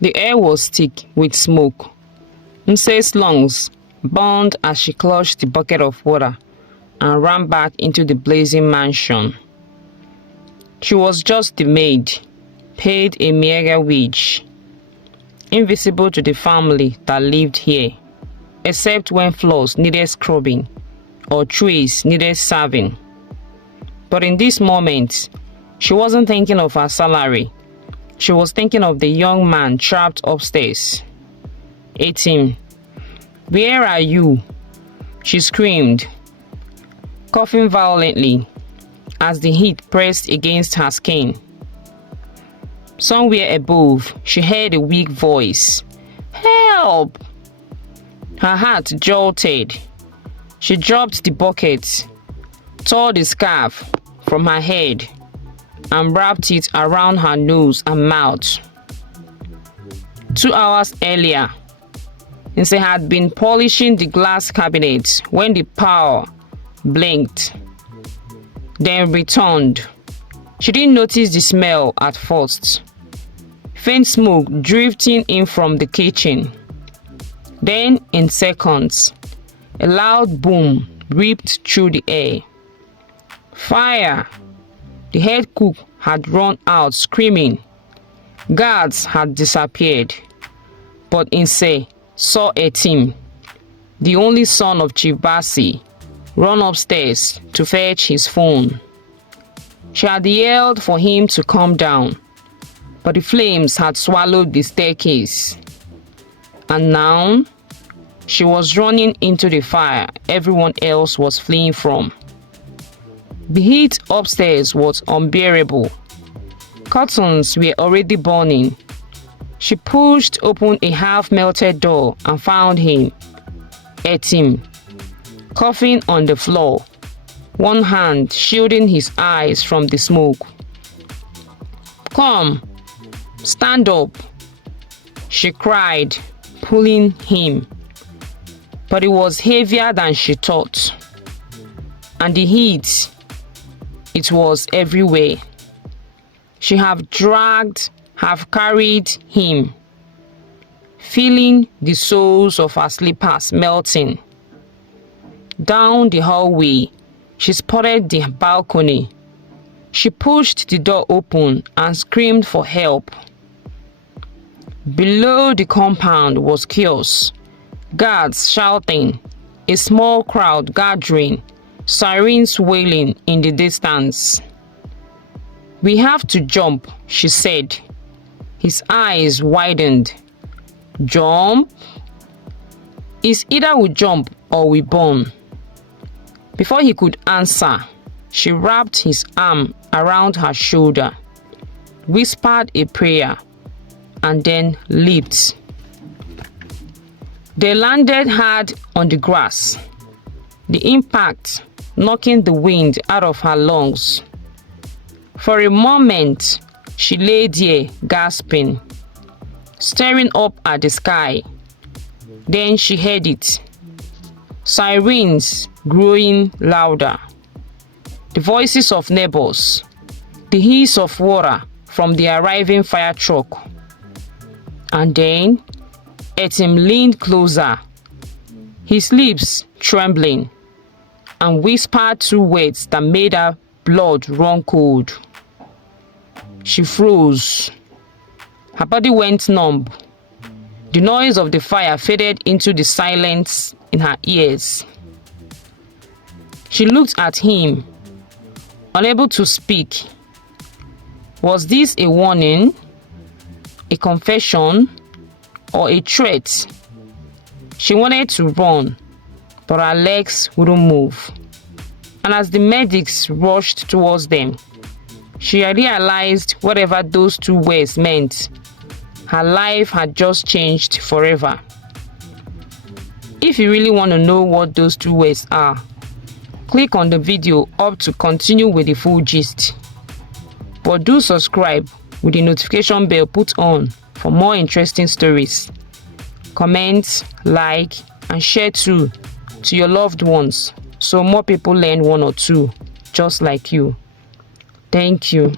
The air was thick with smoke. Nse's lungs burned as she clutched the bucket of water and ran back into the blazing mansion. She was just the maid, paid a meager wage, invisible to the family that lived here, except when floors needed scrubbing or trays needed serving. But in this moment, she wasn't thinking of her salary. She was thinking of the young man trapped upstairs. 18. Where are you? She screamed, coughing violently as the heat pressed against her skin. Somewhere above, she heard a weak voice. Help! Her heart jolted. She dropped the bucket, tore the scarf from her head, and wrapped it around her nose and mouth. 2 hours earlier, Nse had been polishing the glass cabinet when the power blinked, then returned. She didn't notice the smell at first. Faint smoke drifting in from the kitchen. Then, in seconds, a loud boom ripped through the air. Fire! The head cook had run out screaming. Guards had disappeared. But Nse saw Etim, the only son of Chief Bassi, run upstairs to fetch his phone. She had yelled for him to come down, but the flames had swallowed the staircase. And now, she was running into the fire everyone else was fleeing from. The heat upstairs was unbearable. Curtains were already burning. She pushed open a half-melted door and found him, Etim, coughing on the floor, one hand shielding his eyes from the smoke. Come, stand up, she cried, pulling him. But it was heavier than she thought. And the heat, it was everywhere. She have carried him, feeling the soles of her slippers melting. Down the hallway, she spotted the balcony. She pushed the door open and screamed for help. Below the compound was chaos. Guards shouting, a small crowd gathering, sirens wailing in the distance. We have to jump, she said. His eyes widened. Jump? It's either we jump or we burn. Before he could answer, she wrapped his arm around her shoulder, whispered a prayer, and then leaped. They landed hard on the grass, the impact knocking the wind out of her lungs. For a moment, she lay there gasping, staring up at the sky. Then she heard it. Sirens growing louder. The voices of neighbors. The hiss of water from the arriving fire truck. And then, Etim leaned closer, his lips trembling, and whispered 2 words that made her blood run cold. She froze. Her body went numb. The noise of the fire faded into the silence in her ears. She looked at him, unable to speak. Was this a warning, a confession, or a threat? She wanted to run, but her legs wouldn't move. And as the medics rushed towards them, she realized whatever those 2 words meant. Her life had just changed forever. If you really want to know what those 2 words are, click on the video up to continue with the full gist. But do subscribe with the notification bell put on for more interesting stories. Comment, like, and share too to your loved ones so more people learn 1 or 2 just like you. Thank you.